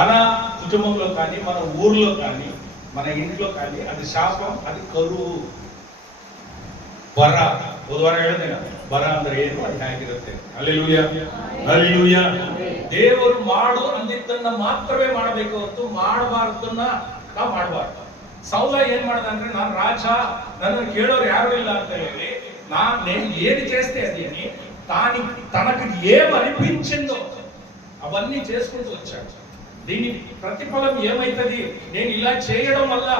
మన కుటుంబంలో కానీ, మన ఊర్లో కానీ, మన ఇంట్లో కానీ అది శాపం, అది ಕರು ಬರ. ಬುಧವಾರ ಹೇಳಿದೆ ಬರ ಅಂದ್ರೆ ಏನು, ಅದು ಹೇಗಿರುತ್ತೆ. Hallelujah, hallelujah. ದೇವರು ಮಾಡು ಅಂದಿದ್ದನ್ನ ಮಾತ್ರವೇ ಮಾಡಬೇಕು ಹೊರತು ಮಾಡಬಾರ್ದನ್ನ ನಾವು ಮಾಡಬಾರ್ದು. ಸೌಲ ಏನ್ ಮಾಡ್ದ ಅಂದ್ರೆ, ನಾನು ರಾಜ, ನನ್ನ ಕೇಳೋರು ಯಾರು ಇಲ್ಲ ಅಂತ ಹೇಳಿ నేను ఏది చేస్తే అది అని తనకు ఏం అనిపించిందో అవన్నీ చేసుకుంటూ వచ్చాడు. దీని ప్రతిఫలం ఏమైతుంది, నేను ఇలా చేయడం వల్ల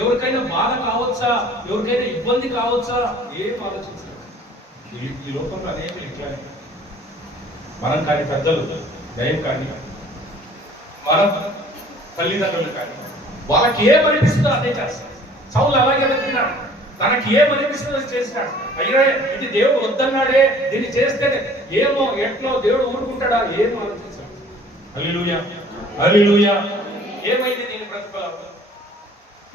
ఎవరికైనా బాధ కావచ్చా, ఎవరికైనా ఇబ్బంది కావచ్చా, ఏం ఆలోచించారు. ఈ లోకంలో అనేక ఇట్లా మనం కానీ, పెద్దలు దయం కానీ, మన తల్లిదండ్రులు కానీ, వాళ్ళకి ఏమనిపిస్తుందో అదే చేస్తారు. సౌలు అలాగే వెళ్తున్నాడు, తనకి ఏమనిపిస్తుందో చేసినాడు. అయ్యో ఇది దేవుడు వద్దన్నాడే, దీన్ని చేస్తే ఏమో ఎట్లో దేవుడు ఊరుకుంటాడా, ఏం ఆలోచించాడు. హల్లెలూయా, హల్లెలూయా. ఏమైంది దీని ప్రతిఫలం?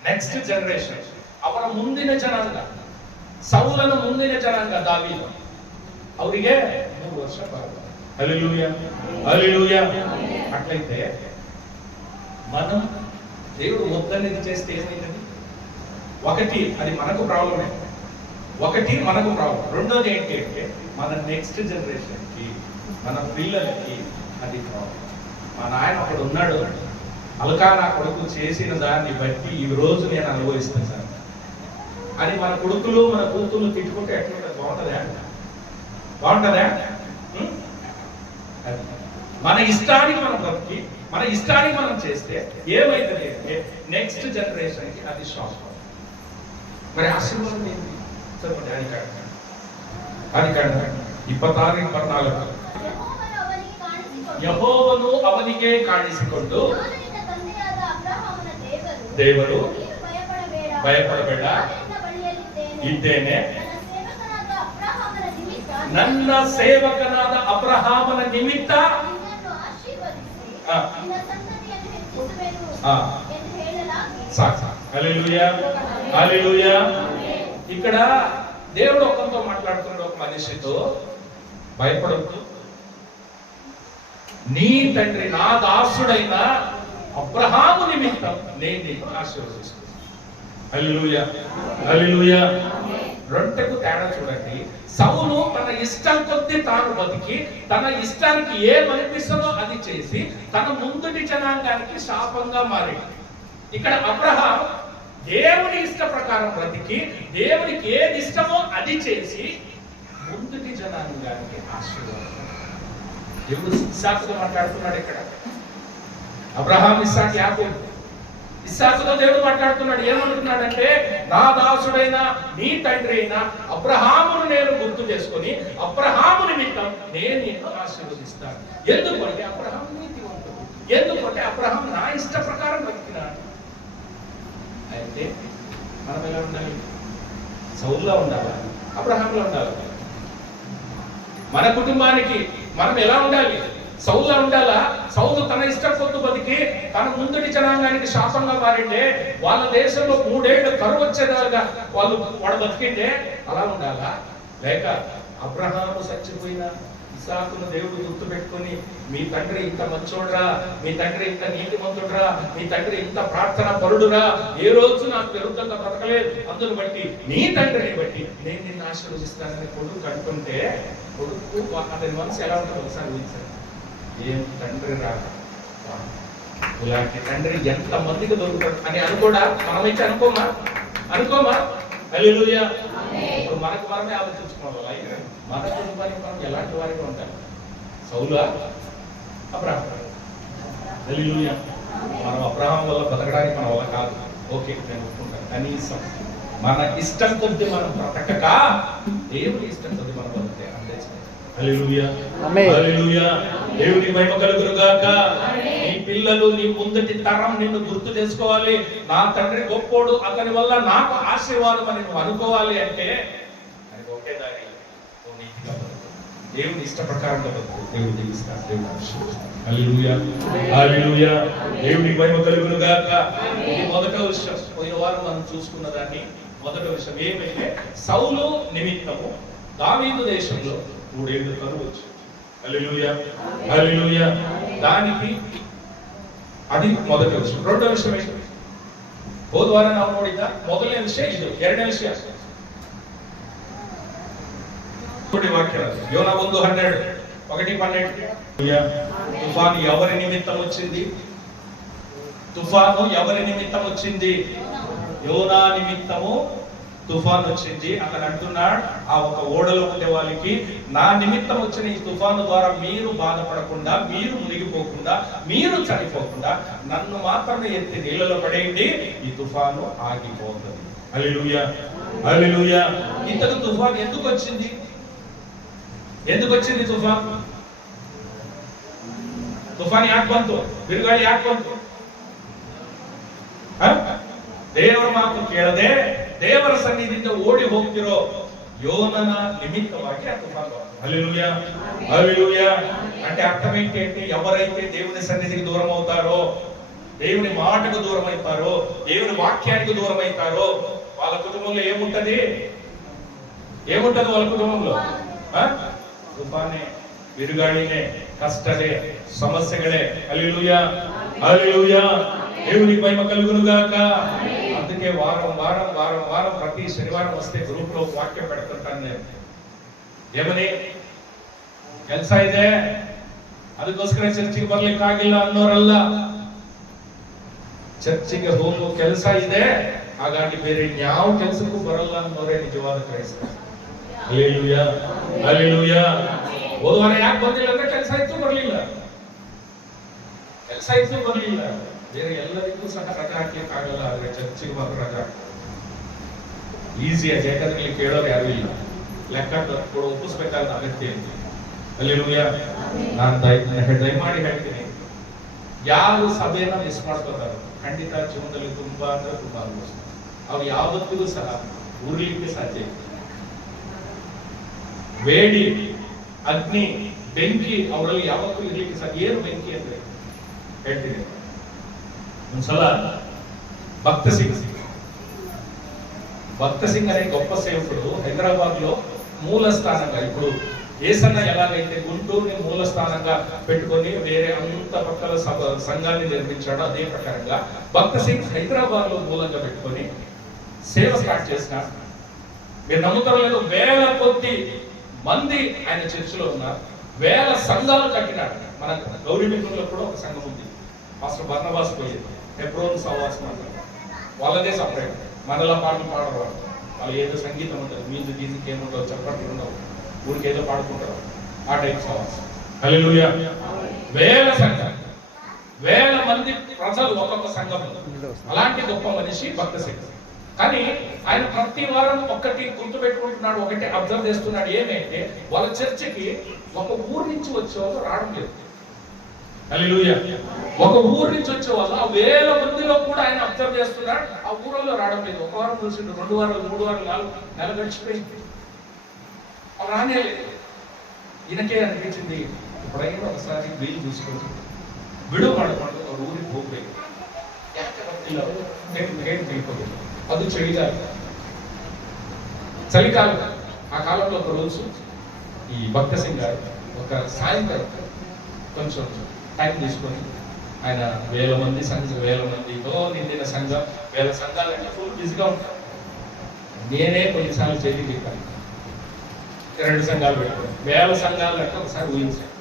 నెక్స్ట్ ಜನರೇಷನ್, ಅವರ ಮುಂದಿನ ಜನಾಂಗ, ಸೌಲನ ಮುಂದಿನ ಜನಾಂಗ ದಾವೀದ, ಅವರಿಗೆ 3 ವರ್ಷ ಬರಲ್ಲ. హల్లెలూయా, హల్లెలూయా. అట్లయితే మనం దేవుడు వద్దనేది చేస్తే ఏమైంది? ఒకటి అది మనకు ప్రాబ్లమే, ఒకటి మనకు ప్రాబ్లం. రెండోది ఏంటి అంటే, మన నెక్స్ట్ జనరేషన్ కి, మన పిల్లలకి అది ప్రాబ్లం. మా నాయన అక్కడ ఉన్నాడు, అల్కానా కొడుకు చేసిన దాన్ని బట్టి ఈ రోజు నేను అనుభవిస్తాను సార్ అని మన కొడుకులు మన కూతుళ్ళు తిట్టుకుంటే ఎట్లుంటుంది? బాగుంటుందా? బాగుంటుందా? మన ఇష్టానికి మనం బ్రతికి, మన ఇష్టానికి మనం చేస్తే ఏమైతుంది అంటే నెక్స్ట్ జనరేషన్ కి అది షాక్. మరి ఆశీర్వాదం ఏంటి? చెప్పండి. అది కాదు 26-24 ಯೆಹೋವನು ಅವನಿಗೆ ಕಾಣಿಸಿಕೊಂಡು, ದೇವರು ಭಯಪಡಬೇಡ, ಇದ್ದೇನೆ, ನನ್ನ ಸೇವಕನಾದ ಅಬ್ರಹಾಮನ ನಿಮಿತ್ತ హల్లెలూయా, హల్లెలూయా. ఇక్కడ దేవుడు ఒకరితో మాట్లాడుతున్నాడు, ఒక మనిషితో. భయపడద్దు, నీ తండ్రి నా దాసుడైన అబ్రహాము నిమిత్తం నేను నీకు ఆశీర్వదిస్తాను. హల్లెలూయా, హల్లెలూయా. రెండుకు తేడా చూడండి. సౌలు తన ఇష్టం కొద్దీ తాను బతికి, తన ఇష్టానికి ఏమనిపిస్తుందో అది చేసి, తన ముందుటి జనాంగానికి శాపంగా మారాడు. ఇక్కడ అబ్రహాం దేవుని ఇష్ట ప్రకారం బ్రతికి, దేవునికి ఏది ఇష్టమో అది చేసి ముందుటి జనాంగానికి ఆశీర్వాదం. దేవుడు ఇస్సాకుతో మాట్లాడుతున్నాడు ఇక్కడ. అబ్రహాం, ఇస్సాకు, యాకోబు. ఇస్సాకుతో దేవుడు మాట్లాడుతున్నాడు. ఏమంటున్నాడంటే, నా దాసుడైన నీ తండ్రి అయిన అబ్రహామును నేను గుర్తు చేసుకొని, అబ్రహాము నిమిత్తం నేను నిన్ను ఆశీర్వదిస్తాను. ఎందుకంటే అబ్రహాం నీతివంతుడు, ఎందుకంటే అబ్రహాం నా ఇష్ట ప్రకారం బతికినాడు. అయితే మనం ఎలా ఉండాలి? సౌలులా ఉండాలా, అబ్రహాంలా ఉండాలి? మన కుటుంబానికి మనం ఎలా ఉండాలి? సౌలులా ఉండాలా? సౌలు తన ఇష్టం కొద్దు బతికి తన ముందుటి జనాంగానికి శాపంగా మారిండే, వాళ్ళ దేశంలో 3 ఏళ్ళు కరువు వచ్చేదాకా వాడు బతికిండే, అలా ఉండాలా? లేక అబ్రహాము చచ్చిపోయిన ఇస్సాకును దేవుడు గుర్తు పెట్టుకుని, మీ తండ్రి ఇంత మంచోడ్రా, మీ తండ్రి ఇంత నీతిమంతుడురా, మీ తండ్రి ఇంత ప్రార్థన పరుడురా, ఏ రోజు నాకు విరుద్ధంగా బ్రతకలేదు, అందును బట్టి నీ తండ్రిని బట్టి నేను నిన్ను ఆశీర్వదిస్తానని కొడుకు అంటుంటే, కొడుకు అతని మనసు ఎలా ఉంటుందో ఒకసారి ఊహించండి. ఏం తండ్రి రా, ఇలాంటి తండ్రి ఎంత మందికి దొరుకుతాడు అని అనుకోడా? మనమైతే అనుకోమా? హల్లెలూయా. ఇప్పుడు మనకు మనమే ఆలోచించుకోవాలి, మన కుటుంబానికి మనం ఎలాంటి వారిగా ఉంటాం? సౌలా, అబ్రహాం? హల్లెలూయా. మనం అబ్రహాం వల్ల బతకడానికి మన వల్ల కాదు, ఓకే, నేను ఒప్పుకుంటాను. కనీసం మన ఇష్టం కొద్ది మనం బ్రతకక, దేవుని ఇష్టం కొద్ది మనం బతికే. హల్లెలూయా, హల్లెలూయా. దేవుని మహిమ కలుగును గాక. నీ పిల్లలు, నీ ముందటి తరం నిన్ను గుర్తు చేసుకోవాలి. నా తండ్రి గొప్పోడు, అతని వల్ల నాకు ఆశీర్వాదం అని నువ్వు అనుకోవాలి అంటే అది ఒకే దారి. నీతిగా బతుకు, దేవుని ఇష్ట ప్రకారంగా బతుకు, దేవుడు దీవిస్తాడు, దేవుడు ఆశీర్వదిస్తాడు. హల్లెలూయా, హల్లెలూయా. దేవుని మహిమ కలుగును గాక. ఇది మొదట విషయం. పోయిన వారం మనం చూసుకున్న దాన్ని మొదట విషయం ఏమైతే, సౌలు నిమిత్తము దావీదు దేశంలో 3 ఏళ్ళు కరువు వచ్చింది. హల్లెలూయా, హల్లెలూయా. దానికి ಅದು ಮೊದಲ ವಿಷಯ. రెండో ವಿಷಯ ಏನು? ಹೋದ ವಾರ ನಾವು ನೋಡಿದ್ದ ಮೊದಲನೇ ವಿಷಯ ಇದು. ಎರಡನೇ ವಿಷಯ ನೋಡಿ వాక్యం యోనా 1:12 తుఫాను ఎవరి నిమిత్తం వచ్చింది? తుఫాను ఎవరి నిమిత్తం వచ్చింది? యోనా నిమిత్తము తుఫాను వచ్చింది. అతను అంటున్నాడు ఆ ఒక ఓడలో ఉండే వాళ్ళకి, నా నిమిత్తం వచ్చిన ఈ తుఫాను ద్వారా మీరు బాధపడకుండా, మీరు మునిగిపోకుండా, మీరు చనిపోకుండా నన్ను మాత్రమే ఎత్తి నీళ్ళలో పడేయండి, ఈ తుఫాను ఆగిపోతుంది. హల్లెలూయా, హల్లెలూయా. ఇంతకు తుఫాను ఎందుకు వచ్చింది? ఎందుకు వచ్చింది తుఫాను? తుఫాను ಯಾಕೆ ಬಂತು? ಬಿರುಗಾಳಿ ಯಾಕೆ ಬಂತು? ದೇವರ ಮಾತು ಕೇಳದೆ ದೇವರ ಸನ್ನಿಧಿಯಿಂದ ಓಡಿ ಹೋಗ್ತಿರೋ యోనన నిమిత్తವಾಗಿ ఆ తుఫాను. హల్లెలూయా, హల్లెలూయా. అంటే అర్థం ఏంటి? ఎవరైతే దేవుని సన్నిధికి దూరం అవుతారో, దేవుని మాటకు దూరం అవుతారో, దేవుని వాక్యానికి దూరం అవుతారో, వాళ్ళ కుటుంబంలో ఏముంటది? ఏముంటది వాళ్ళ కుటుంబంలో? తుఫానే, బిరుగాళినే, కష్టలే, సమస్యಗಳೇ. హల్లెలూయా, హల్లెలూయా. దేవునికి మహిమ కలుగును గాక. అందుకే వారం వారం వారం వారం ప్రతి శనివారం వస్తే గ్రూప్ లో వాక్యం పెడుతుంటాను నేను. ఏమని? ಕೆಲಸ ಇದೆ ಅದಕ್ಕೋಸ್ಕರ ಚರ್ಚಿಗೆ ಬರ್ಲಿಕ್ಕೆ ಆಗಿಲ್ಲ ಅನ್ನೋರಲ್ಲ. ಚರ್ಚಿಗೆ ಹೋಗೋ ಕೆಲಸ ಇದೆ, ಹಾಗಾಗಿ ಬೇರೆ ಯಾವ ಕೆಲಸಕ್ಕೂ ಬರಲ್ಲ ಅನ್ನೋರೇ ನಿಜವಾದ ಕ್ರೈಸ್ತರು. Hallelujah, hallelujah. ಹೋದವಾರ ಯಾಕೆ ಬಂದಿಲ್ಲ ಅಂದ್ರೆ ಕೆಲಸ ಇತ್ತು, ಬರ್ಲಿಲ್ಲ. ಕೆಲಸ ಇತ್ತು, ಬರ್ಲಿಲ್ಲ. ಬೇರೆ ಎಲ್ಲರಿಗೂ ಸಹ ರಜಾ ಹಾಕ್ಲಿಕ್ಕೆ ಆಗಲ್ಲ, ಆದ್ರೆ ಚರ್ಚಿಗೆ ಮಾತ್ರ ರಜಾ ಈಸಿಯಾಗಿ. ಯಾಕಂದ್ರೆ ಇಲ್ಲಿ ಕೇಳೋರು ಯಾರು ಇಲ್ಲ, ಲೆಕ್ಕ ಕೊಡು ಒಪ್ಪಿಸ್ಬೇಕಾದ ಅಗತ್ಯ ಇಲ್ಲ. ಹಲ್ಲೆಲೂಯಾ. ನಾನು ದಯಮಾಡಿ ಹೇಳ್ತೀನಿ, ಯಾರು ಸಭೆನ ಮಿಸ್ ಮಾಡ್ಕೋತಾರೋ ಖಂಡಿತ ಜೀವನದಲ್ಲಿ ತುಂಬಾ ಅಂದ್ರೆ ತುಂಬಾ ಅನುಭವಿಸ್ತಾರೆ. ಅವ್ರು ಯಾವತ್ತಿಗೂ ಸಹ ಉರ್ಲಿಕ್ಕೆ ಸಾಧ್ಯ ಇಲ್ಲ. ಬೇಡಿ, ಅಗ್ನಿ, ಬೆಂಕಿ ಅವರಲ್ಲಿ ಯಾವತ್ತೂ ಇರ್ಲಿಕ್ಕೆ ಸಾಧ್ಯ. ಏನು ಬೆಂಕಿ ಅಂದ್ರೆ ಹೇಳ್ತೀನಿ. ಒಂದ್ಸಲ భక్త సింగ్ అనే గొప్ప సేవకుడు హైదరాబాద్ లో మూల స్థానంగా, ఇప్పుడు ఏసన్న ఎలాగైతే గుంటూరుని మూల స్థానంగా పెట్టుకొని వేరే అంత పక్కల సంఘాన్ని నిర్మించాడో అదే ప్రకారంగా భక్త సింగ్ హైదరాబాద్ లో మూలంగా పెట్టుకొని సేవ స్టార్ట్ చేసిన, మీరు నమ్ముతారో లేదో, వేల కొద్ది మంది ఆయన చర్చిలో ఉన్నారు. వేల సంఘాలు కట్టినాడు. మన గౌరీమిత్రుల్లో కూడా ఒక సంఘం ఉంది, మాస్టర్ బర్నబాస్ పోయేది, హెబ్రోన్ సహవాసం అంటారు. వాళ్ళదే సపరేట్, మనలా పాటలు పాడరు వాళ్ళు. ఏదో సంగీతం ఉంటుంది, మ్యూజిక్ గీజిక్ ఏముండవు, చెప్పట్లు ఉండవు, ఊరికి ఏదో పాడుకుంటారు, ఆ టైప్ సహవాసం. హల్లెలూయా. వేల సంఘం, వేల మంది ప్రజలు ఒక్కొక్క సంఘం. అలాంటి గొప్ప మనిషి భక్త సింగ్. కానీ ఆయన ప్రతి వారం ఒక్కటి గుర్తు పెట్టుకుంటున్నాడు, ఒకటి అబ్జర్వ్ చేస్తున్నాడు. ఏమైతే వాళ్ళ చర్చికి ఒక ఊరు నుంచి వచ్చేవాళ్ళు రావడం లేదు. హల్లెలూయా. ఒక ఊరు నుంచి వచ్చేవాళ్ళు ఆ వేల మందిలో కూడా ఆయన అబ్జర్వ్ చేస్తున్నాడు, ఆ ఊరిలో రావడం లేదు. ఒక వారం చూసిండు, 2 వారాలు, 3 వారాలు, 4 నెలలు గడిచిపోయింది, అవి రానేలేదు. ఈయనకే అనిపించింది, ఎప్పుడైనా ఒకసారి వీలు చూసుకోవచ్చు, విడువ పడకుండా ఒక ఊరికి పోయి అది చలికాలం. ఆ కాలంలో ఒక రోజు ఈ భక్త సింగ్ గారు ఒక సాయంత్రం కొంచెం టైం తీసుకొని, ఆయన వేల మందితో నిండిన సంఘం, వేల సంఘాలంటే ఫుల్ బిజీగా ఉంటారు. నేనే కొన్నిసార్లు చేతి చెప్పాను, 2 సంఘాలు పెట్టుకోండి, వేల సంఘాలు అంటే ఒకసారి ఊహించాను.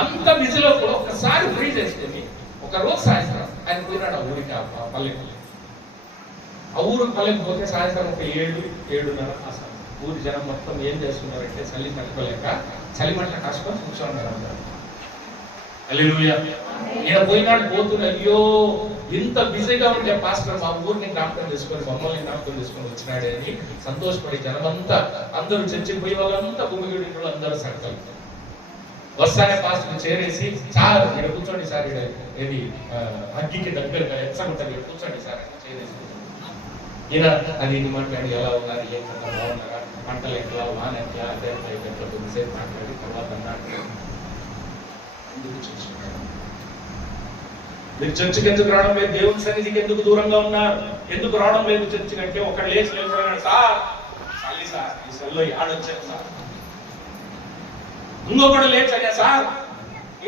అంత బిజీలో కూడా ఒకసారి ఫ్రీ చేసుకొని ఒక రోజు సాయంత్రం ఆయన పోయినాడు ఆ ఊరికి, ఆ పల్లెకి. ఆ ఊరు పల్లెకి పోతే సాయంత్రం ఒక 7-7:30 ఊరి జనం మొత్తం ఏం చేస్తున్నారంటే చలి తట్టుకోలేక చలిమంట కాసుకొని కూర్చోన్నారు అందరూ. హల్లెలూయా. ఈయన పోయినాడు, పోతున్నా, అయ్యో ఇంత బిజీగా ఉండే పాస్టర్ మా ఊరిని జ్ఞాపకం చేసుకొని, మమ్మల్ని జ్ఞాపకం చేసుకొని వచ్చినాడే అని సంతోషపడి జనమంతా, అందరూ చర్చికి పోయి వాళ్ళంతా భూమిగుడి అందరూ సంకల్పం వస్తానే పాస్టర్ చేరేసి, సార్ ఇక్కడ కూర్చోండి సార్, ఇది అగ్గికి దగ్గరగా ఎచ్చగుంటుంది, కూర్చోండి సార్ అని చేరేసి. ఈయన అది ఇది మాట్లాడి, ఎలా ఉన్నారు, ఏం బాగున్నారా, పంటలు ఎట్లా, వాన ఎట్లా, అదే ఎట్లా కొద్దిసేపు మాట్లాడి తర్వాత అన్నాడు, మీరు చర్చికి ఎందుకు రావడం లేదు? దేవుని సన్నిధికి ఎందుకు దూరంగా ఉన్నారు? ఎందుకు రావడం లేదు చర్చికి అంటే, ఒకటి లేచి నిలబడినాడు, సార్ చల్లి సార్, ఈ సెల్లో ఆడొచ్చాను సార్. ఇంకొకటి లేచా, సార్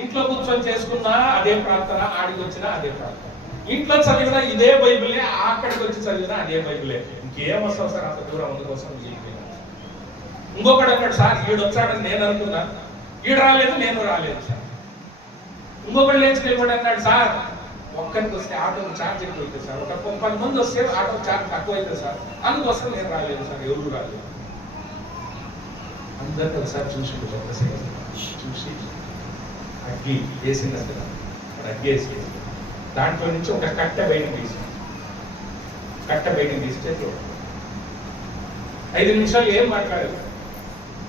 ఇంట్లో కూర్చొని చేసుకున్నా అదే ప్రార్థన, ఆడికి వచ్చినా అదే ప్రార్థన. ఇంట్లో చదివినా ఇదే బైబిలే, అక్కడికి వచ్చి చదివినా అదే బైబిలే. ఇంకేం వస్తాం సార్ అంత దూరం అందుకోసం? ఇంకొకడు అన్నాడు, సార్ ఈడు వచ్చాడని నేను అనుకున్నా, ఈడు రాలేదు, నేను రాలేదు సార్. ఇంకొకటి లేచుకెళ్ళిపోయాడు అన్నాడు, సార్ ఒక్కరికి వస్తే ఆటోకి ఛార్జ్ ఎక్కువ అవుతుంది సార్, ఒక 10 మంది వస్తే ఆటో ఛార్జ్ తక్కువ అవుతుంది సార్, అందుకోసం నేను రాలేదు సార్. ఎవరు రాలేదు. అందరినీ ఒకసారి చూసి చూసి అగ్గి వేసింది, అగ్గి వేసి దాంట్లో నుంచి ఒక కట్టె బయటకు తీసి, కట్టె బయటకు తీస్తే 5 నిమిషాలు ఏం మాట్లాడలేదు,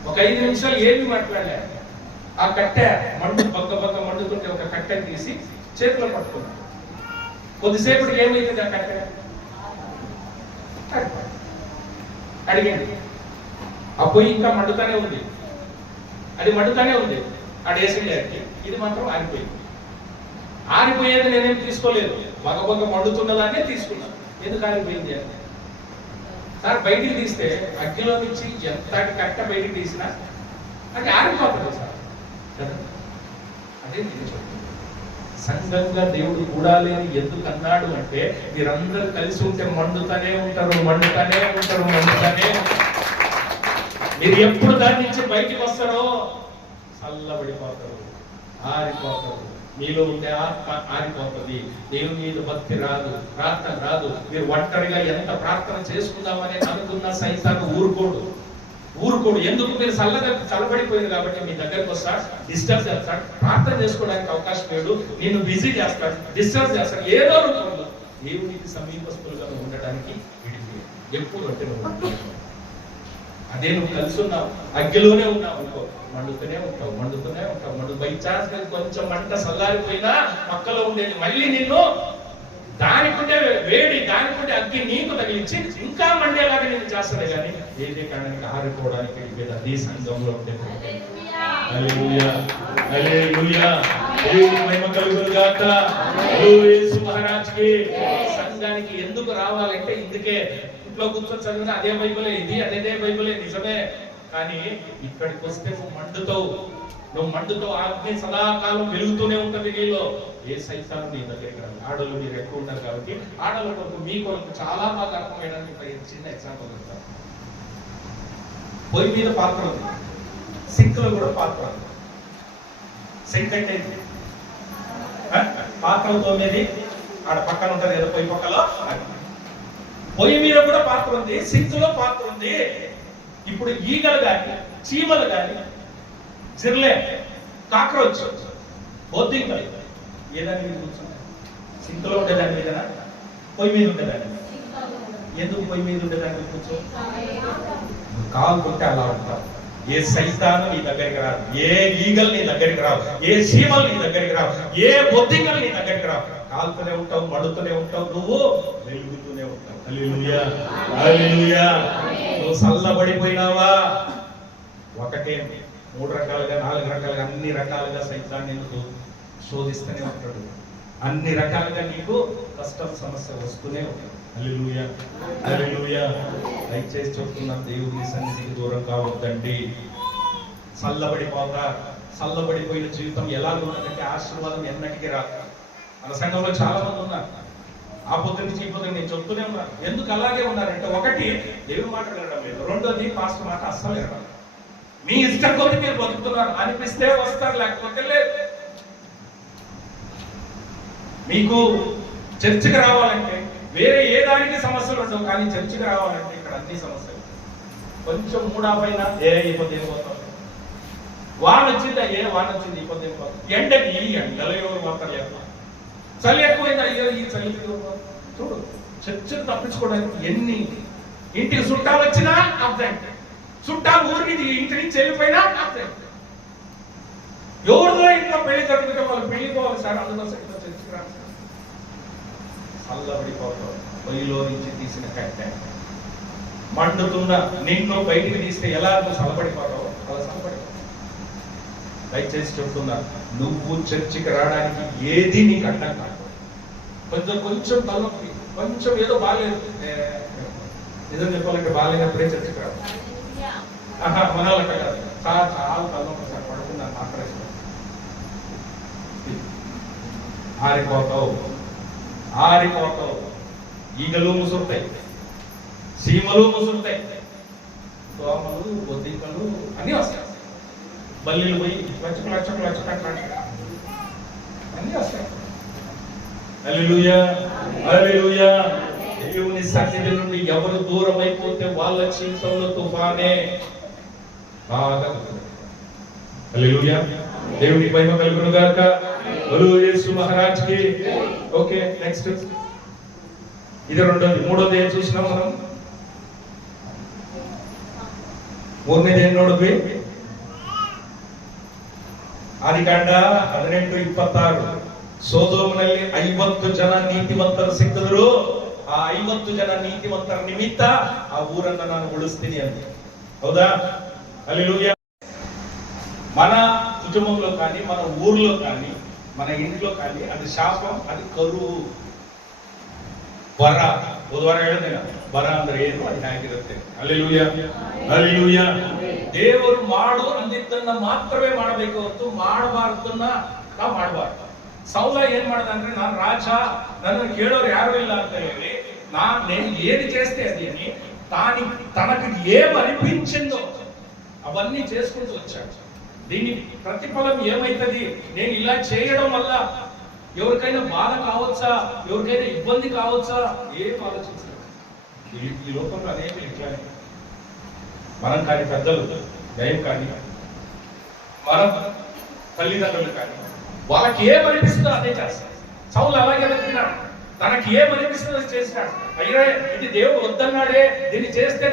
ఒక 5 నిమిషాలు ఏమి మాట్లాడలే. ఆ కట్టె బక్క మండుతుంటే ఒక కట్టె తీసి చేతిలో పట్టుకున్నాడు. కొద్దిసేపటికి ఏమైంది ఆ కట్టె? అడిగండి. ఆ పొయ్యి ఇంకా మండుతానే ఉంది, అది మండుతానే ఉంది. ఆ డేసింగ్కి ఇది మాత్రం ఆరిపోయింది. ఆరిపోయేది నేనేం తీసుకోలేదు, బగ మండుతున్నదాన్నే తీసుకున్నాను. ఎందుకు ఆరిపోయింది అంటే, సార్ బయటికి తీస్తే అగ్గిలో నుంచి ఎంత కట్ట బయటికి తీసినా అది ఆరిపోతుంది సార్ కదా. అదే నేను చెప్తాను. సంఘంగా దేవుడు కూడాలి అని ఎందుకు అన్నాడు అంటే, మీరందరూ కలిసి ఉంటే మండుతానే ఉంటారు. మీరు ఎప్పుడు దాని నుంచి బయటికి వస్తారో చల్లబడిపోతారు, ఆరిపోతారు. మీలో ఉండే ఆత్మ ఆరిపోతుంది. దేవుని మీద భక్తి రాదు, ప్రార్థన రాదు. మీరు ఒంటరిగా ఎంత ప్రార్థన చేసుకుందామని అనుకున్నా సైతాను ఊరుకోడు. ఎందుకు? మీరు చల్లబడిపోయింది కాబట్టి మీ దగ్గరకు వస్తాడు, డిస్టర్బ్ చేస్తాడు, ప్రార్థన చేసుకోవడానికి అవకాశం లేడు, నిన్ను బిజీ చేస్తాడు, డిస్టర్బ్ చేస్తాడు. ఏదో రూపంలో దేవునికి సమీపస్తులుగా ఉండడానికి విడిపోయాడు. ఎప్పుడు అంటే అదే నువ్వు కలిసి ఉన్నావు, అగ్గిలోనే ఉన్నావు అనుకో, మండుతూనే ఉంటావు. బై ఛాన్స్ కొంచెం మంట చల్లారిపోయినా పక్కలో ఉండేది మళ్ళీ నిన్ను దానికుంటే వేడి, దానికుంటే అగ్గి నీకు తగిలించి ఇంకా మండేలాగా నేను చేస్తాను. కానీ ఏదే కారణానికి ఆరిపోవడానికి వెళ్ళిపోయేది. అది సంఘంలో ఉండే సంఘానికి ఎందుకు రావాలంటే, ఇందుకే ఇంట్లో కూర్చొని చదివిన అదే బైబిలే, ఇది అదే బైబిలే, నిజమే. కానీ ఇక్కడికి వస్తే నువ్వు మండుతో అగ్ని సదాకాలం వెలుగుతూనే ఉంటుంది నీలో. ఏ సైతాను నీ దగ్గరికి రాదు. ఆడలు మీరు ఎక్కువ ఉన్నారు కాబట్టి ఆడల కొరకు మీ కొరకు చాలా బాగా అర్థమయ్యడానికి చిన్న ఎగ్జాంపుల్ చెప్తాను. పొయ్యి మీద పాత్ర ఉంది, సింక్ లో కూడా పాత్ర ఉంది. సింక్ అంటే పాత్రలు తోమేది ఆడ పక్కన ఉంటుంది కదా, పొయ్యి పక్కలో. పొయ్యి మీద కూడా పాత్ర ఉంది, సింక్ లో పాత్ర ఉంది. ఇప్పుడు ఈగలు కానీ, చీమలు కానీ, జిర్లే, కాక్రోచ్, బొద్దింకలు ఏదాని మీద కూర్చుంటాయి? సింక్ లో ఉండేదాని మీద, పొయ్యి మీద ఉండేదాన్ని. ఎందుకు పొయ్యి మీద ఉండేదాన్ని మీద కూర్చో? కాలు కొట్టే అలా ఉంటావు. ఏ సైతాను నీ దగ్గరికి రాదు, ఏ ఈగలు నీ దగ్గరికి రావు, ఏ చీమలు నీ దగ్గరికి రావు, ఏ బొద్దింకలు నీ దగ్గరికి రావు. కాలుతూనే ఉంటావు, మండుతూనే ఉంటావు, నువ్వు వెలుగుతూనే ఉంటావు. హల్లెలూయా, హల్లెలూయా. నువ్వు చల్లబడిపోయినావా? ఒకటే 3 రకాలుగా 4 రకాలుగా అన్ని రకాలుగా సైతాన్ని నీకు శోధిస్తూనే ఉంటాడు. అన్ని రకాలుగా నీకు కష్టం, సమస్య వస్తూనే ఉంటాడు. హల్లెలూయా, హల్లెలూయా. దయచేసి చెప్తున్నా, దేవుని సన్నిధికి దూరం కావద్దండి. చల్లబడిపోయిన జీవితం ఎలా ఉంటుందంటే ఆశీర్వాదం ఎన్నటికీ రాదు. మన సంఘంలో చాలా మంది ఉన్నారు, ఆ పొద్దు నుంచి ఈ పొద్దు నేను చెప్తూనే ఉన్నాను. ఎందుకు అలాగే ఉన్నారంటే, ఒకటి దేవుని మాట వినడం లేదు, రెండోది పాస్టర్ మాట అస్సలు వినడం. మీ ఇష్టం కొద్ది మీరు బతుకుతున్నారు, అనిపిస్తే వస్తారు, లేకపోతే లేదు. మీకు చర్చికి రావాలంటే వేరే ఏ దానికి సమస్యలు ఉండవు, కానీ చర్చికి రావాలంటే ఇక్కడ అన్ని సమస్యలు. కొంచెం మూడాపైన ఇబ్బంది పోతాం, వాన వచ్చిందా వాన వచ్చింది ఇబ్బంది పోతాం. ఎండకి ఈ ఎండలో ఎవరు పోతారు? చలి ఎక్కువైందా ఈ చలి. చూడు, చర్చలు తప్పించుకోవడానికి ఎన్ని ఇంటికి చుట్టాలు వచ్చినా అబ్జెక్ట్, చుట్టాలు ఊరికి ఇంటి నుంచి వెళ్ళిపోయినా అబ్జెక్ట్. ఎవరిదో ఇంట్లో పెళ్లి జరుగుతుంటే వాళ్ళు పెళ్లిపోవాలి సార్, అందుకోసం ఇంట్లో చర్చకి రాదు. చల్లబడిపోతాం. పొయ్యిలో నుంచి తీసిన కట్టె మండుతున్న నిన్ను బయటికి తీస్తే ఎలా నువ్వు చల్లబడిపోతావు, అలా చల్లబడిపోతావు. దయచేసి చెప్తున్నా, నువ్వు చర్చికి రావడానికి ఏది నీకు అడ్డం కాదు. కొంచెం తలనొప్పి, కొంచెం ఏదో బాగాలేదు, నిజం చెప్పాలంటే బాగాలేనప్పుడే చర్చికి రాదు. మన వాళ్ళ కాదు, చాలా తలనొప్పి సార్, పడుకున్నాను, ఆపరేషన్ ఆరిపోతావు, ఆరిపోతావు. ఈగలు ముసురుతాయి, సీమలు ముసురుతాయి, దోమలు బొద్దింకలు అన్నీ వస్తాయి. బల్లీలు పోయి అన్నీ వస్తాయి. హల్లెలూయా, హల్లెలూయా. దేవుని సన్నిధి నుండి ఎవరు దూరం అయిపోతే వాళ్ళ జీవితంలో తుఫానే బాగా. హల్లెలూయా, దేవుని మహిమ కలుగును గాక. హల్లెలూయా, యేసు మహారాజ్ కి. ఓకే, నెక్స్ట్ ఇది రెండోది. మూడోది ఏం చూసినాం మనం? ಮೂರನೇದು ಏನ್ ನೋಡಿದ್ವಿ? ಆದಿಕಾಂಡ 18:26. ಸೋದೋಮನಲ್ಲಿ 50 ಜನ ನೀತಿವಂತರು ಸಿಕ್ಕಿದ್ರು. ಆ 50 ಜನ ನೀತಿವಂತರ ನಿಮಿತ್ತ ಆ ಊರನ್ನ ನಾನು ಉಳಿಸ್ತೀನಿ ಅಂತ. ಹೌದಾ? హల్లెలూయా. మన కుటుంబంలో కానీ, మన ఊర్లో కానీ, మన ఇంట్లో కానీ అది శాపం, అది కరువు, ಬರ. ಬುಧವಾರ ಹೇಳಿದೆ ಬರ ಅಂದ್ರೆ ಏನು, ಅದು ಹೇಗಿರುತ್ತೆ. Hallelujah, hallelujah. ದೇವರು ಮಾಡು ಅಂದಿದ್ದನ್ನ ಮಾತ್ರವೇ ಮಾಡಬೇಕು ಹೊರತು ಮಾಡಬಾರ್ದನ್ನ ನಾವು ಮಾಡಬಾರ್ದು. ಸೌಲ ಏನ್ ಮಾಡ್ದ ಅಂದ್ರೆ, ನಾನು ರಾಜ, ನನ್ನ ಕೇಳೋರು ಯಾರು ಇಲ್ಲ ಅಂತ ಹೇಳಿ నేను ఏది చేస్తే అది తనకు ఏమనిపించిందో అవన్నీ చేసుకుంటూ వచ్చాడు. దీని ప్రతిఫలం ఏమైతుంది? నేను ఇలా చేయడం వల్ల ఎవరికైనా బాధ కావచ్చా, ఎవరికైనా ఇబ్బంది కావచ్చా, ఏం ఆలోచించలేదు. ఈ లోకంలో అనేక ఇట్లానే మనం కానీ, పెద్దలు దయం కానీ, మన తల్లిదండ్రులు కానీ, వాళ్ళకి ఏమనిపిస్తుందో అదే చేస్తారు. సౌలు అలాగే వెళ్తున్నాడు, తనకి ఏమనిపిస్తుందో చేసినాడు. అయ్యా ఇది దేవుడు వద్దన్నాడే, దీన్ని చేస్తే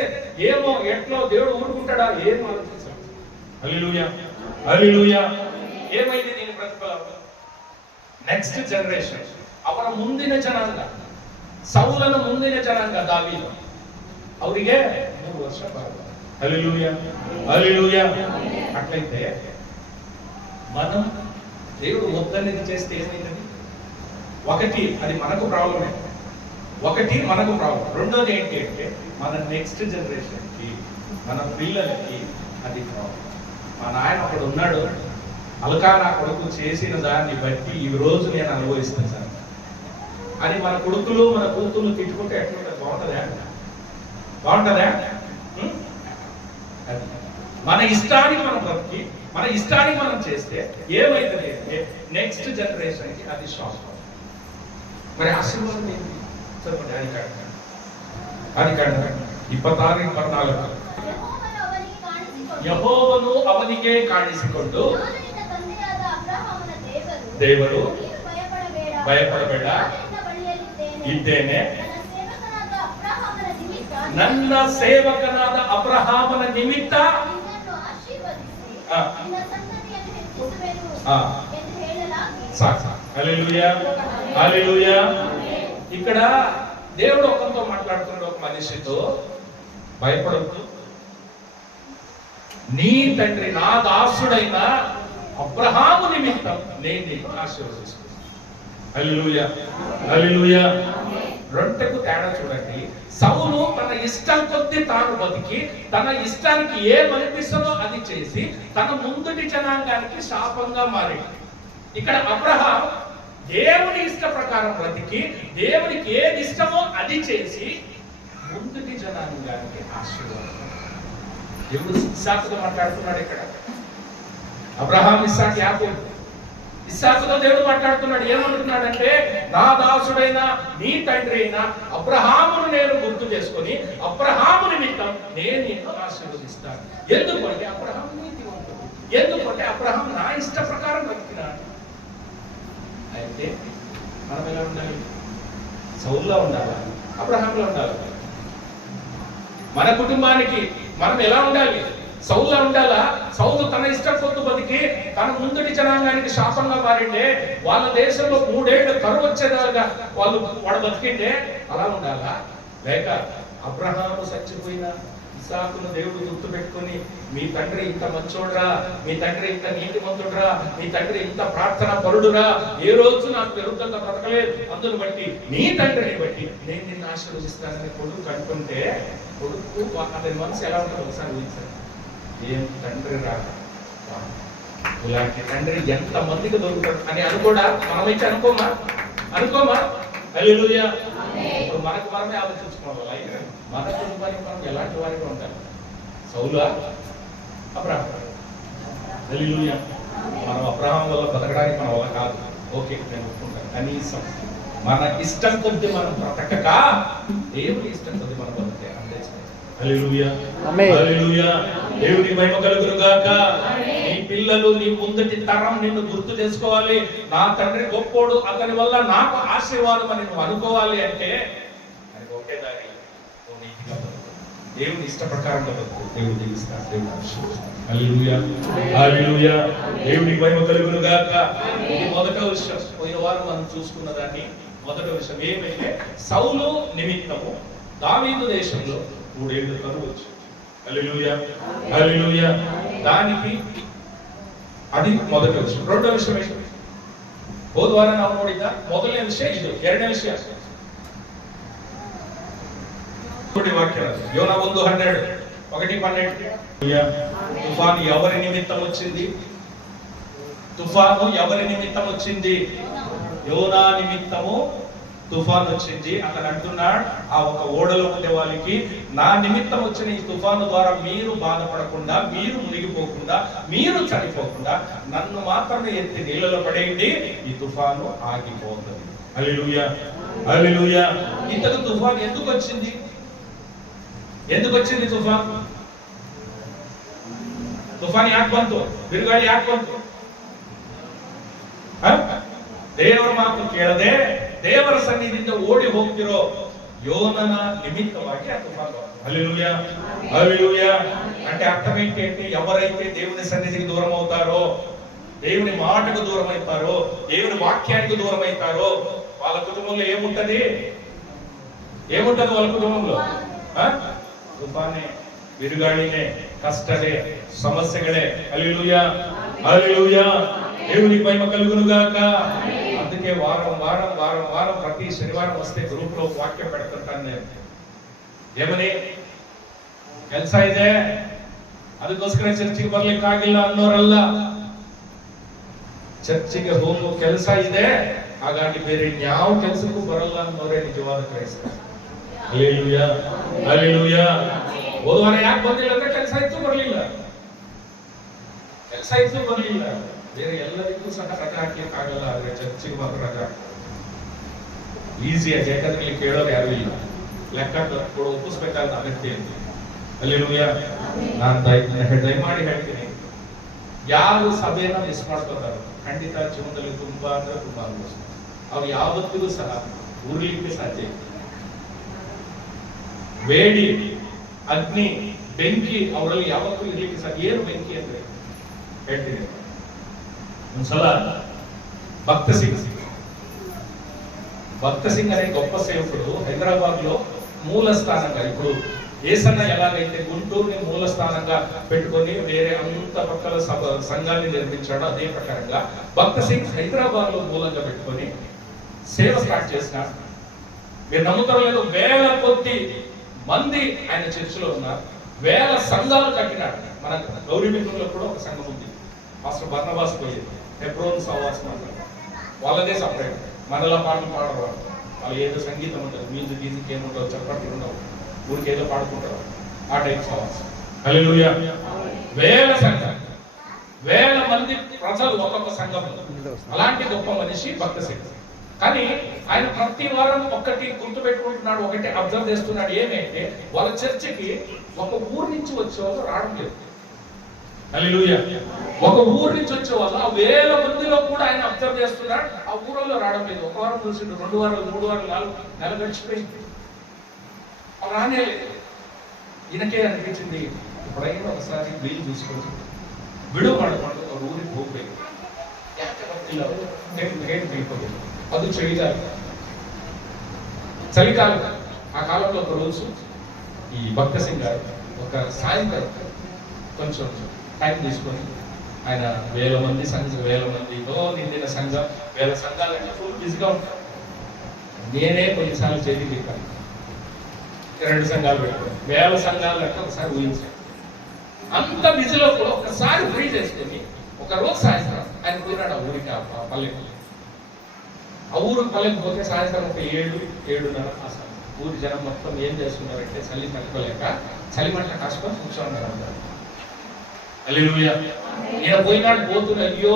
ఏమో ఎట్లో దేవుడు ఊరుకుంటాడా, ఏం ఆలోచించాడు. హల్లెలూయా, హల్లెలూయా. ఏమైంది దీని ప్రతిఫలం? ನೆಕ್ಸ್ಟ್ ಜನರೇಷನ್, ಅವರ ಮುಂದಿನ ಜನಾಂಗ, ಸೌಲನ ಮುಂದಿನ ಜನಾಂಗ ದಾವೀದ, ಅವರಿಗೆ 3 ವರ್ಷ ಬರಲ್ಲ. హల్లెలూయా, హల్లెలూయా. అట్లయితే మనం దేవుడు వద్దనేది చేస్తే ఏమైంది? ఒకటి అది మనకు ప్రాబ్లమే, ఒకటి మనకు ప్రాబ్లం. రెండోది ఏంటి అంటే, మన నెక్స్ట్ జనరేషన్ కి, మన పిల్లలకి అది ప్రాబ్లం. మా నాయన అక్కడ ఉన్నాడు, అల్కానా కొడుకు చేసిన దాన్ని బట్టి ఈ రోజు నేను అనుభవిస్తాను సార్ అని మన కొడుకులు, మన కూతుళ్ళు తిట్టుకుంటే ఎట్లుంటుంది? బాగుంటుందా? బాగుంటుందా? మన ఇష్టానికి మనం బ్రతికి, మన ఇష్టానికి మనం చేస్తే ఏమైతుంది అంటే, నెక్స్ట్ జనరేషన్ కి అది శాశ్వతం. మరి ఆశీర్వాదం ఏంటి? చెప్పండి. ఆదికాండ 26:24. ಯೆಹೋವನು ಅವನಿಗೆ ಕಾಣಿಸಿಕೊಂಡು, ದೇವರು ಭಯಪಡಬೇಡ, ಇದ್ದೇನೆ, ನನ್ನ ಸೇವಕನಾದ ಅಬ್ರಹಾಮನ ನಿಮಿತ್ತ హల్లెలూయా, హల్లెలూయా. ఇక్కడ దేవుడు ఒకరితో మాట్లాడుతున్నాడు, ఒక మనిషితో. భయపడద్దు, నీ తండ్రి నా దాసుడైన అబ్రహాము నిమిత్తం నేను నిన్ను ఆశీర్వదిస్తాను. హల్లెలూయా, హల్లెలూయా. రెండుకు తేడా చూడండి. సౌలు తన ఇష్టం కొద్దీ తాను బతికి, తన ఇష్టానికి ఏమనిపిస్తుందో అది చేసి, తన ముందుటి జనాంగానికి శాపంగా మారాడు. ఇక్కడ అబ్రహాం దేవుని ఇష్ట ప్రకారం బ్రతికి, దేవునికి ఏది ఇష్టమో అది చేసి, ముందుటి జనాంగానికి ఆశీర్వాదం. దేవుడు ఇస్సాకుతో మాట్లాడుతున్నాడు ఇక్కడ. అబ్రహాం, ఇస్సాకు, యాకోబు. ఇస్సాకుతో దేవుడు మాట్లాడుతున్నాడు. ఏమంటున్నాడంటే, నా దాసుడైన నీ తండ్రి అయిన అబ్రహామును నేను గుర్తు చేసుకొని, అబ్రహాము నిమిత్తం నేను నిన్ను ఆశీర్వదిస్తాను. ఎందుకంటే అబ్రహాం నీతివంతుడు, ఎందుకంటే అబ్రహాం నా ఇష్ట ప్రకారం బతికినాడు. అయితే మనం ఎలా ఉండాలి? సౌలులా ఉండాలా, అబ్రహాంలో ఉండాలి? మన కుటుంబానికి మనం ఎలా ఉండాలి? సౌలులా ఉండాలా? సౌలు తన ఇష్టం కొద్దు బతికి, తన ముందుటి జనాంగానికి శాపంగా మారిండే, వాళ్ళ దేశంలో 3 ఏళ్ళు కరువు వచ్చేదాకా వాడు బతికిండే, అలా ఉండాలా? లేక అబ్రహాము చచ్చిపోయిన ఇస్సాకును దేవుడు గుర్తు పెట్టుకొని, మీ తండ్రి ఇంత మంచోడ్రా, మీ తండ్రి ఇంత నీతిమంతుడురా, మీ తండ్రి ఇంత ప్రార్థన పరుడురా, ఏ రోజు నాకు విరుద్ధంగా బ్రతకలేదు, అందును బట్టి నీ తండ్రిని బట్టి నేను నిన్ను ఆశీర్వదిస్తానని కొడుకు కట్టుకుంటే, కొడుకు అతని మనసు ఎలా ఉంటుందో ఒకసారి ఊహించండి. ఏం తండ్రి రా, ఇలాంటి తండ్రి ఎంత మందికి దొరుకుతాడు అని అనుకోడా? మనమైతే అనుకోమా? హల్లెలూయా. ఇప్పుడు మనకు మనమే ఆలోచించుకోవాలి, మన కుటుంబానికి మనం ఎలాంటి వారిగా ఉంటాం? సౌలా, అబ్రహాం. హల్లెలూయా. మనం అబ్రహాం వల్ల బతకడానికి మన వల్ల కాదు, ఓకే నేను ఒప్పుకుంటాను. కనీసం మన ఇష్టం కొద్ది మనం బ్రతకక దేవుని ఇష్టం కొద్ది మనం బతికే అంతే. హల్లెలూయా, హల్లెలూయా. దేవునికి మహిమ కలుగును గాక. నీ పిల్లలు, నీ ముందటి తరం నిన్ను గుర్తు చేసుకోవాలి. నా తండ్రి గొప్పోడు, అతని వల్ల నాకు ఆశీర్వాదం అని నువ్వు అనుకోవాలి అంటే అది ఒకే దారి. నీతిగా బతుకు, దేవుని ఇష్ట ప్రకారంగా బతుకు, దేవుడు దీవిస్తాడు, దేవుడు ఆశీర్వదిస్తాడు. హల్లెలూయా, హల్లెలూయా. దేవునికి మహిమ కలుగును గాక. ఇది మొదట విషయం. పోయిన వారం మనం చూసుకున్న దాన్ని మొదటి విషయం ఏమైతే సౌలు నిమిత్తము దావీదు దేశంలో 3 ఏళ్ళు కరువు వచ్చింది. హల్లెలూయా, హల్లెలూయా. దానికి అది మొదటి విషయం. రెండో విషయం ఏంటి? ಹೋದವಾರ ನಾವು ನೋಡಿದ ಮೊದಲನೇ ವಿಷಯ ಇದು. ಎರಡನೇ ವಿಷಯ ನೋಡಿ ವಾಕ್ಯ ಯೋನ 1:12 1:12. తుఫాను ఎవరి నిమిత్తం వచ్చింది? తుఫాను ఎవరి నిమిత్తం వచ్చింది? యోనా నిమిత్తము తుఫాను వచ్చింది. అతను అంటున్నాడు, ఆ ఒక ఓడలో ఉండే వాళ్ళకి, నా నిమిత్తం వచ్చిన ఈ తుఫాను ద్వారా మీరు బాధపడకుండా, మీరు మునిగిపోకుండా, మీరు చనిపోకుండా నన్ను మాత్రమే ఎత్తి నీళ్ళలో పడేయండి, ఈ తుఫాను ఆగిపోతుంది. హల్లెలూయా, హల్లెలూయా. ఇంతకు తుఫాను ఎందుకు వచ్చింది? తుఫాను ಯಾಕೆ ಬಂತು? ಬಿರುಗಾಳಿ ಯಾಕೆ ಬಂತು? ದೇವರ ಮಾತು ಕೇಳದೆ ದೇವರ ಸನ್ನಿಧಿಯಿಂದ ಓಡಿ ಹೋಗ್ತಿರೋ ಯೋನನ నిమిత్తವಾಗಿ ఆ తుఫాను. హల్లెలూయా, హల్లెలూయా. అంటే అర్థం ఏంటి? ఎవరైతే దేవుని సన్నిధికి దూరం అవుతారో, దేవుని మాటకు దూరం అవుతారో, దేవుని వాక్యానికి దూరం అవుతారో, వాళ్ళ కుటుంబంలో ఏముంటది? వాళ్ళ కుటుంబంలో తుఫానే, బిరుగాళినే, కష్టలే, సమస్యಗಳೇ. హల్లెలూయా, హల్లెలూయా. దేవునికి మహిమ కలుగును గాక. అందుకే వారం ప్రతి శనివారం వస్తే గ్రూప్ లో వాక్యం పెడుతుంటాను నేను. ఏమని? ಕೆಲಸ ಇದೆ, ಅದಕ್ಕೋಸ್ಕರ ಚರ್ಚಿಗೆ ಬರ್ಲಿಕ್ಕಾಗಿಲ್ಲ ಅನ್ನೋರಲ್ಲ. ಚರ್ಚಿಗೆ ಹೋಗೋ ಕೆಲಸ ಇದೆ, ಹಾಗಾಗಿ ಬೇರೆ ಯಾವ ಕೆಲಸಕ್ಕೂ ಬರಲ್ಲ ಅನ್ನೋರೇ ನಿಜವಾದ ಕ್ರೈಸ್ತರು. Hallelujah, hallelujah. ಹೋದವಾರ ಯಾಕೆ ಬಂದಿಲ್ಲ ಅಂದ್ರೆ ಕೆಲಸ ಇತ್ತು ಬರಲಿಲ್ಲ, ಬೇರೆ ಎಲ್ಲರಿಗೂ ಸಹ ರಜೆ ಹಾಕ್ಲಿಕ್ಕೆ ಆಗಲ್ಲ, ಆದ್ರೆ ಚರ್ಚಿಗೆ ಮಾತ್ರ ರಜೆ ಈಸಿಯಾಗಿ. ಯಾಕಂದ್ರೆ ಇಲ್ಲಿ ಕೇಳೋರು ಯಾರು ಇಲ್ಲ, ಲೆಕ್ಕ ಕೂಡ ಒಪ್ಪಿಸ್ಬೇಕಾದ ಅಗತ್ಯ ಇಲ್ಲ. ಹಲ್ಲೆಲೂಯಾ. ನಾನು ದಯಮಾಡಿ ಹೇಳ್ತೀನಿ, ಯಾರು ಸಭೆನ ಮಿಸ್ ಮಾಡ್ಕೋತಾರೋ ಖಂಡಿತ ಜೀವನದಲ್ಲಿ ತುಂಬಾ ಅಂದ್ರೆ ತುಂಬಾ ಅನುಭವಿಸ್ತಾರೆ. ಅವ್ರು ಯಾವತ್ತಿಗೂ ಸಹ ಉರ್ಲಿಕ್ಕೆ ಸಾಧ್ಯ ಇಲ್ಲ. ಬೇಡಿ, ಅಗ್ನಿ, ಬೆಂಕಿ ಅವರಲ್ಲಿ ಯಾವತ್ತೂ ಇರ್ಲಿಕ್ಕೆ ಸಾಧ್ಯ. ಏನು ಬೆಂಕಿ ಅಂದ್ರೆ ಹೇಳ್ತೀನಿ. ಒಂದ್ಸಲ ಭಕ್ತ సింగ్ అనే గొప్ప సేవకుడు హైదరాబాద్ లో మూల స్థానంగా, ఇప్పుడు ఏసన్న ఎలాగైతే గుంటూరుని మూల స్థానంగా పెట్టుకొని వేరే అంత పక్కల సంఘాన్ని నిర్మించాడో అదే ప్రకారంగా భక్త సింగ్ హైదరాబాద్ లో మూలంగా పెట్టుకొని సేవ స్టార్ట్ చేసినాడు. మీరు నమ్ముతారో లేదో, వేల కొద్ది మంది ఆయన చర్చిలో ఉన్నారు, వేల సంఘాలు కట్టినాడు. మన గౌరీమిత్రుల్లో కూడా ఒక సంఘం ఉంది, మాస్టర్ బర్నబాస్ పోయేది, హెబ్రోన్ సహవాసం అంటారు. వాళ్ళదే సపరేట్, మనలా పాటలు పాడరు వాళ్ళు. ఏదో సంగీతం ఉంటుంది, మ్యూజిక్ ఏముంటావు, చప్పట్లు ఉండవు, ఊరికి ఏదో పాడుకుంటారు, ఆ టైప్ సహవాసం. హల్లెలూయా. వేల సంఘం, వేల మంది ప్రజలు ఒక్కొక్క సంఘం. అలాంటి గొప్ప మనిషి భక్త సింగ్. కానీ ఆయన ప్రతి వారం ఒక్కటి గుర్తు పెట్టుకుంటున్నాడు, ఒకటి అబ్జర్వ్ చేస్తున్నాడు. ఏమంటే వాళ్ళ చర్చికి ఒక ఊరు నుంచి వచ్చేవాళ్ళు రావడం లేదు. హల్లెలూయా. ఒక ఊరు నుంచి వచ్చేవాళ్ళు ఆ వేల మందిలో కూడా ఆయన అబ్జర్వ్ చేస్తున్నాడు, ఆ ఊరిలో రావడం లేదు. ఒక వారం చూసిండు, 2 వారాలు, 3 వారాలు, 4 నెలలు గడిచిపోయింది, రానే లేదు. ఈయనకే అనిపించింది, ఎప్పుడైనా ఒకసారి వీలు చూసుకొని విడువ పడకుండా ఒక ఊరికి పోయిపోయింది. అది చేయలేదు. చలికాలం, ఆ కాలంలో ఒక రోజు ఈ భక్త సింగ్ గారు ఒక సాయంత్రం కొంచెం టైం తీసుకొని, ఆయన వేల మందితో నిండిన సంఘం, వేల సంఘాలంటే ఫుల్ బిజీగా ఉంటారు. నేనే కొన్నిసార్లు చేతి తిప్పాను, 2 సంఘాలు పెట్టుకోండి, వేల సంఘాలు అంటే ఒకసారి ఊహించాను. అంత బిజీలో కూడా ఒకసారి ఫ్రీ చేసుకొని ఒక రోజు సాయంత్రం ఆయన పోయినాడు ఆ ఊరికి, ఆ పల్లెకి. ఆ ఊరికి పల్లెకి పోతే సాయంత్రం ఒక 7-7:30 ఆ సమయం. ఊరి జనం మొత్తం ఏం చేస్తున్నారంటే చలి తట్టుకోలేక చలిమంట కాసుకొని కూర్చోన్నారు అందరూ. హల్లెలూయా. ఈయన పోయినాడు, పోతున్నా, అయ్యో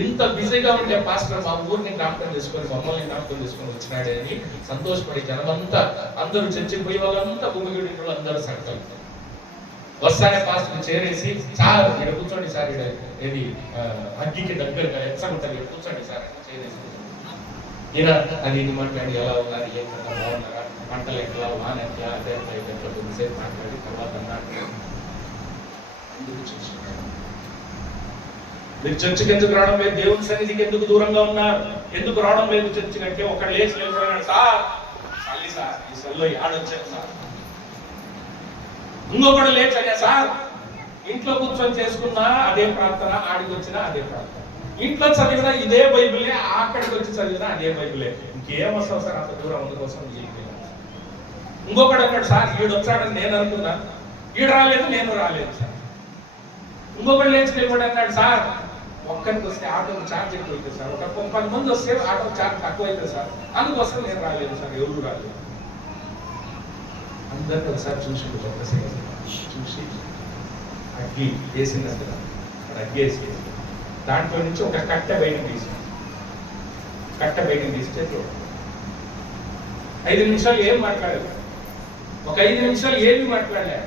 ఇంత బిజీగా ఉండే పాస్టర్ మా ఊరిని జ్ఞాపకం చేసుకొని మమ్మల్ని జ్ఞాపకం చేసుకొని వచ్చినాడే అని సంతోషపడి జనమంతా, అందరూ చర్చికి పోయే వాళ్ళంతా, భూమిగుడి అందరూ సర్కల్ వస్తానే పాస్టర్ చేరేసి, సార్ ఇక్కడ కూర్చోండి సార్, ఇక్కడ ఏది అగ్గికి దగ్గరగా ఎచ్చగుంటుంది, కూర్చోండి సార్ చేరేసి. ఈయన అది ఇది మాట్లాడి ఎలా ఉన్నారు, ఏం కదా, బాగున్నారా, పంటలు ఎట్లా, వాన ఎట్లా, అదే ఎట్లా కొద్దిసేపు మాట్లాడి తర్వాత అన్నాడు, ఎందుకు చూస్తున్నాడు, మీరు చర్చికి ఎందుకు రావడం లేదు, దేవుని సన్నిధికి ఎందుకు దూరంగా ఉన్నారు, ఎందుకు రావడం లేదు చర్చికి అంటే, ఒకడు లేచి నిలబడినాడు, సార్ మళ్ళీ సార్ ఈ సెల్లో ఆడొచ్చాను సార్. ఇంకొకడు లేచయ్యా, సార్ ఇంట్లో కూర్చొని చేసుకున్నా అదే ప్రార్థన, ఆడికి వచ్చినా అదే ప్రార్థన, ఇంట్లో చదివినా ఇదే బైబిలే, అక్కడికి వచ్చి చదివినా అదే బైబిలే, ఇంకేం వస్తావు సార్ అంత దూరం అందుకోసం. ఇంకొకడు అన్నాడు, సార్ ఈడు వచ్చాడని నేను అనుకున్నా, ఈడు రాలేదు, నేను రాలేదు సార్. ఇంకొకటి లేచి నిలబడి అన్నాడు, సార్ ఒక్కరికి వస్తే ఆటోకి ఛార్జ్ ఎక్కువ అవుతుంది సార్, ఒక 10 మంది వస్తే ఆటో ఛార్జ్ తక్కువ అవుతుంది సార్, అందుకోసం నేను రాలేదు సార్, ఎవరు రాలేదు. అందరినీ ఒకసారి చూసి చూసి అగ్గి వేసిందంట, అగ్గి వేసి దాంట్లో నుంచి ఒక కట్టె బయటకు తీసి చేతిలో 5 నిమిషాలు ఏం మాట్లాడలేదు, ఒక 5 నిమిషాలు ఏమి మాట్లాడలే.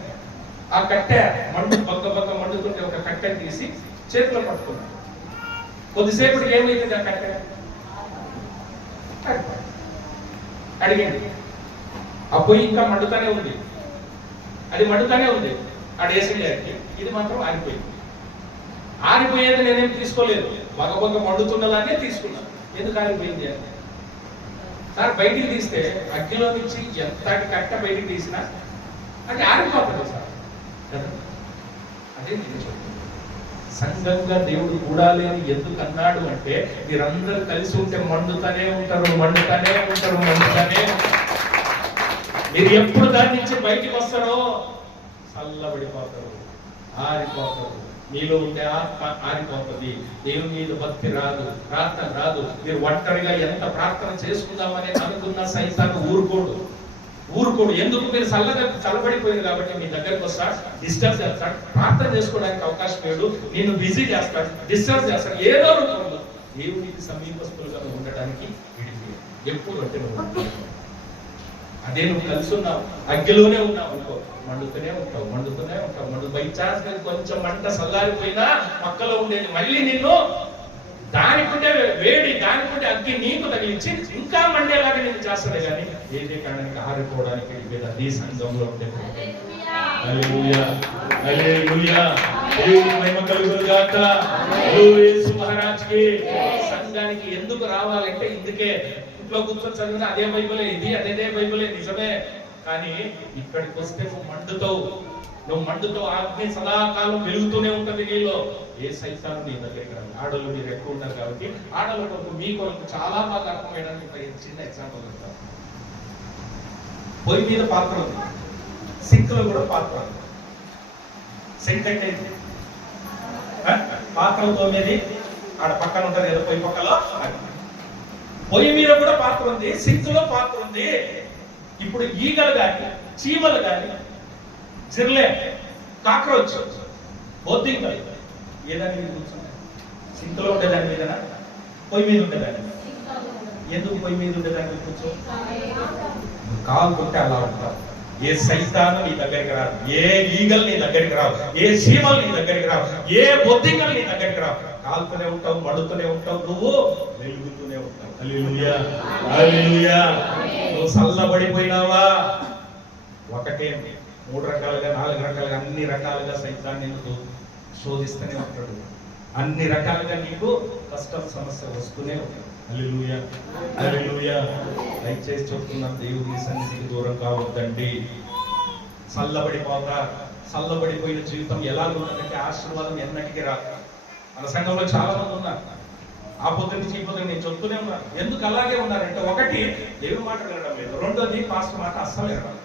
ఆ కట్టె బగ్గ మండుతుంటే ఒక కట్టె తీసి చేతిలో పట్టుకున్నాడు. కొద్దిసేపటికి ఏమైంది ఆ కట్టె అడిగింది, ఆ పొయ్యి ఇంకా మండుతానే ఉంది, అది మండుతానే ఉంది. ఆడేసింది, ఇది మాత్రం ఆరిపోయింది. ఆరిపోయేది నేనేం తీసుకోలేదు, బగ మండుతున్నదానే తీసుకున్నాను. ఎందుకు ఆరిపోయింది అంటే, సార్ బయటికి తీస్తే అగ్గిలో నుంచి ఎంతటి కట్ట బయటికి తీసినా అది ఆరిపోతుంది సార్ కదా. అదే నేను చెప్తాను, సంఘంగా దేవుడు కూడాలి అని ఎందుకు అన్నాడు అంటే, మీరందరూ కలిసి ఉంటే మండుతానే ఉంటారు. మీరు ఎప్పుడు దాని నుంచి బయటికి వస్తారో చల్లబడిపోతారు, ఆరిపోతారు. మీలో ఉండే ఆత్మ ఆరిపోతుంది, దేవుని మీద భక్తి రాదు, ప్రార్థన రాదు. మీరు ఒంటరిగా ఎంత ప్రార్థన చేసుకుందామని అనుకున్న సైతాను ఊరుకోడు. ఎందుకు, మీరు చల్లబడిపోయింది కాబట్టి మీ దగ్గరకు వస్తాడు, డిస్టర్బ్ చేస్తాడు, ప్రార్థన చేసుకోవడానికి అవకాశం లేడు, నేను బిజీ చేస్తాడు, డిస్టర్బ్ చేస్తాడు, ఏదో రూపంలో దేవునికి సమీపస్తులుగా ఉండటానికి ఎప్పుడు అంటే అదే నువ్వు కలిసి ఉన్నావు, అగ్గిలోనే ఉన్నావు అనుకో, మండుతూనే ఉంటావు. బై ఛాన్స్ కొంచెం మంట చల్లారిపోయినా పక్కలో ఉండేది మళ్ళీ నిన్ను దానికుంటే వేడి, దానికుంటే అగ్గి నీకు తగిలించి ఇంకా మండేలాగా నేను చేస్తాను. కానీ ఏదే కారణానికి ఆరిపోవడానికి అది సంఘంలో ఉండే. హల్లెలూయా, హల్లెలూయా, దేవుని మహిమ కలుగును గాక. యేసు మహారాజ్కి. సంఘానికి ఎందుకు రావాలంటే ఇందుకే. ఇంట్లో కూర్చొని చదివిన అదే బైబిలే, ఇది అదే బైబిలే, నిజమే. కానీ ఇక్కడికి వస్తే నువ్వు మండుతో అగ్ని సదాకాలం వెలుగుతూనే ఉంటది నీలో. ఏ సైతాను నీ దగ్గరికి రాదు. ఆడలు మీరు ఎక్కువ ఉన్నారు కాబట్టి ఆడల కొరకు మీ కొరకు చాలా బాగా అర్థమయ్యడానికి చిన్న ఎగ్జాంపుల్ చెప్తాను. పొయ్యి మీద పాత్ర ఉంది, సింక్ లో కూడా పాత్ర ఉంది. సింక్ అంటే పాత్రలతో మీద ఆడ పక్కన ఉంటది ఏదో పొయ్యి పక్కలో. పొయ్యి మీద కూడా పాత్ర ఉంది, సింక్ లో పాత్ర ఉంది. ఇప్పుడు ఈగలు గాని, చీమలు గాని, జిర్లే, కాక్రోచ్, బొద్దింకలు ఏదాని మీద కూర్చున్నాయి? సింక్ లో ఉండేదాని మీదనా, పొయ్యి మీద ఉండేదాన్ని? ఎందుకు పొయ్యి మీద ఉండేదాన్ని కూర్చో? కాలు కొట్టే అలా ఉంటావు. ఏ సైతాను నీ దగ్గరికి రాదు, ఏ ఈగలు నీ దగ్గరికి రావు, ఏ చీమలు నీ దగ్గరికి రావు, ఏ బొద్దింకలు నీ దగ్గరికి రావు. కాలుతూనే ఉంటావు, మండుతూనే ఉంటావు, నువ్వు వెలుగుతూనే ఉంటావు. హల్లెలూయా, హల్లెలూయా. నువ్వు చల్లబడిపోయినావా? ఒకటే 3 రకాలుగా 4 రకాలుగా అన్ని రకాలుగా సైతాన్ని నీకు శోధిస్తూనే ఉంటాడు. అన్ని రకాలుగా నీకు కష్టం సమస్య వస్తూనే ఉంటాడు. హల్లెలూయా, హల్లెలూయా. దయచేసి చెప్తున్నాను, దేవుని సన్నిధికి దూరం కావద్దండి. చల్లబడిపోయిన జీవితం ఎలా ఉంటుందంటే ఆశీర్వాదం ఎన్నటికీ రాదు. మన సంఘంలో చాలా మంది ఉన్నారు, ఆ పొద్దు నుంచి ఈ పొద్దు నేను చెప్తూనే ఉన్నాను. ఎందుకు అలాగే ఉన్నారంటే, ఒకటి దేవుని మాట వినడం లేదు, రెండోది పాస్టర్ మాట అస్సలు వినడం.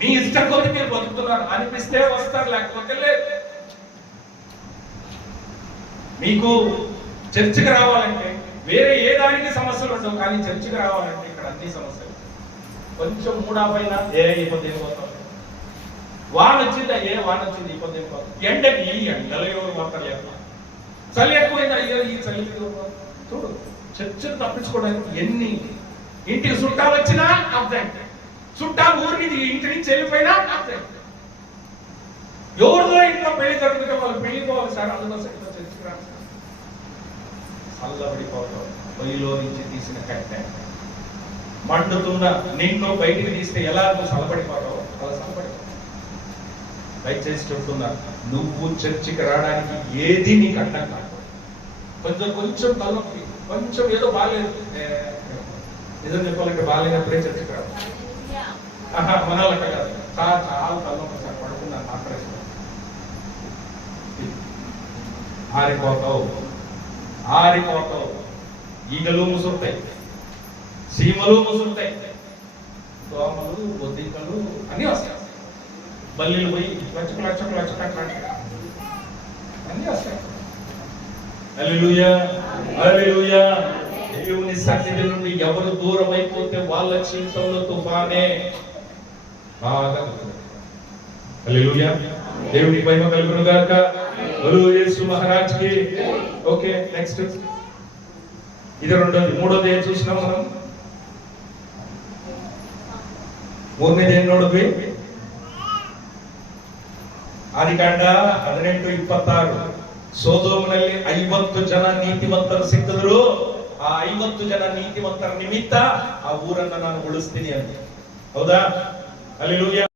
మీ ఇష్టం కొద్ది మీరు బతుకుతున్నారు, అనిపిస్తే వస్తారు, లేకపోతే లేదు. మీకు చర్చికి రావాలంటే వేరే ఏ దానికి సమస్యలు ఉండవు, కానీ చర్చికి రావాలంటే ఇక్కడ అన్ని సమస్యలు. కొంచెం మూడా పైన ఇబ్బంది అయిపోతాం, వాన వచ్చిందా వాన వచ్చింది ఇబ్బంది అయిపోతాం, ఎండకి ఎండలు ఎవరు పోతారు, చలి ఎక్కువైంది అయ్యో ఈ చలి చూడు. చర్చలు తప్పించుకోవడానికి ఎన్ని ఇంటికి చుట్టాలు వచ్చినా అబ్జెక్ట్, చుట్టాలు ఊరికి ఇంటి నుంచి వెళ్ళిపోయినా అబ్జెక్ట్. ఎవరిదో ఇంట్లో పెళ్లి జరుగుతుంటే వాళ్ళు పెళ్లి పోవాలి సార్, అందుకోసం ఇంట్లో చర్చకి రా. చల్లబడిపోతాం, పొయ్యిలో నుంచి తీసిన కట్టె మండుతున్న నిన్ను బయటికి తీస్తే ఎలా నువ్వు చల్లబడిపోతావు అలా చల్లబడిపోతావు. దయచేసి చెప్తున్నా, నువ్వు చర్చికి రావడానికి ఏది నీకు అడ్డం కాదు. కొంచెం తలనొప్పి, కొంచెం ఏదో బాగాలేదు, నిజం చెప్పాలంటే బాగాలేనప్పుడే చర్చికి రావు. మనలక కాదు, చాలా తలనొప్పి సార్, పడుకున్నాను ఆపరేషన్, ఆరిపోతావు. ఈగలు ముసురుతాయి, సీమలు ముసురుతాయి, దోమలు బొద్దింకలు అన్నీ వస్తాయి, బల్లీలు పోయి లచ్చకు అన్నీ వస్తాయి. హల్లెలూయా, హల్లెలూయా. దేవుని సన్నిధి నుండి ఎవరు దూరం అయిపోతే వాళ్ళ జీవితంలో తుఫానే బాగా. హల్లెలూయా, దేవుని మహిమ కలుగును గాక. బోలో యేసు మహారాజ్ కి. ఓకే, నెక్స్ట్ ఇది రెండోది. మూడోది ఏం చూసినాం మనం? ಮೂರನೇದು ಏನ್ ನೋಡಿದ್ವಿ? ಆದಿಕಾಂಡ 18:26. ಸೋದೋಮನಲ್ಲಿ 50 ಜನ ನೀತಿವಂತರು ಸಿಕ್ಕಿದ್ರು. ಆ 50 ಜನ ನೀತಿವಂತರ ನಿಮಿತ್ತ ಆ ಊರನ್ನ ನಾನು ಉಳಿಸ್ತೀನಿ ಅಂತ. ಹೌದಾ? ಹಲ್ಲೆಲೂಯಾ.